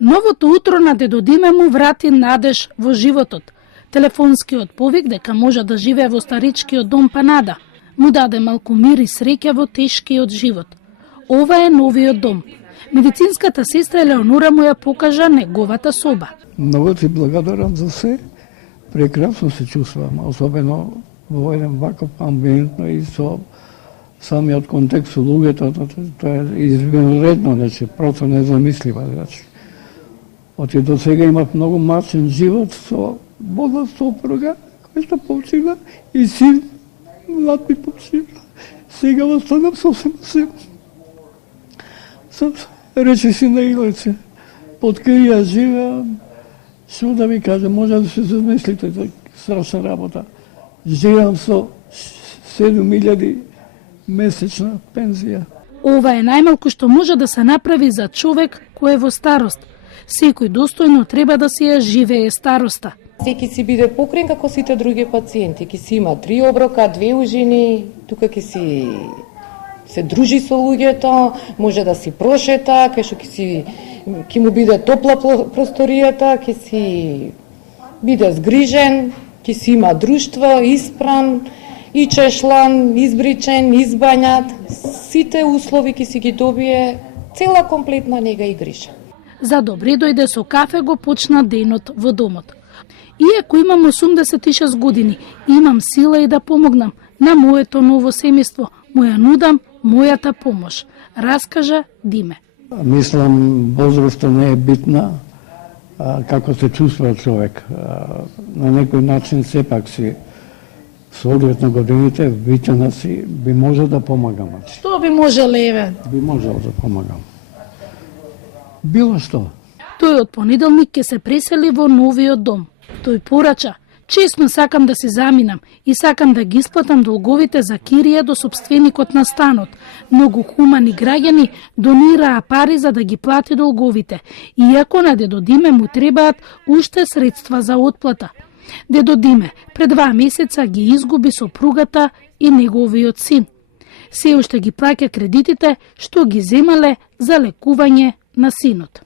Новото утро на дедо Диме му врати надеж во животот. Телефонскиот повик дека може да живее во старичкиот дом Панада му даде малку мир и среќа во тешкиот живот. Ова е новиот дом. Медицинската сестра Елеонора му ја покажа неговата соба. Многу ти благодарам за се. Прекрасно се чувствувам, особено во еден ваков амбиент и со самиот контекст со луѓето, тоа е извънредно, значи, просто незамислива, значи. Оти до сега имав многу мачен живот со бодна сопруга, која што почина, и син, млад ми почина. Сега останам сосем син. Рече си на Илице, под кај ја живеам, што да ви кажа, може да се замислите, страшна работа. Живеам со 7.000 месечна пензија. Ова е најмалку што може да се направи за човек кој е во старост. Секој достојно треба да си ја живее староста. Секи си биде покрен како сите други пациенти. Ки си има 3 оброка, 2 ужини, тука ки си се дружи со луѓето, може да си прошета, кај што ќе му биде топла просторијата, ќе си биде згрижен, ќе си има друштво, испран, и чешлан, избричен, избањат, сите услови ќе си ги добие, цела комплетна нега и грижа. За добре дојде со кафе го почна денот во домот. Иако имам 86 години, имам сила и да помогнам на моето ново семејство, му ја нудам мојата помош, раскажа Диме. Мислам, возраста не е битна, како се чувствува човек. На некој начин сепак си со оглед на годините, витена си, би можел да помагам. Што би можел, еве? Би можел да помагам. Било што. Тој од понеделник ќе се пресели во новиот дом. Тој порача: чесно сакам да се заминам и сакам да ги исплатам долговите за кирија до сопственикот на станот. Многу хумани граѓани донираа пари за да ги плати долговите, иако на дедо Диме му требаат уште средства за отплата. Дедо Диме пред 2 месеца ги изгуби сопругата и неговиот син. Се уште ги плаќа кредитите што ги земале за лекување на синот.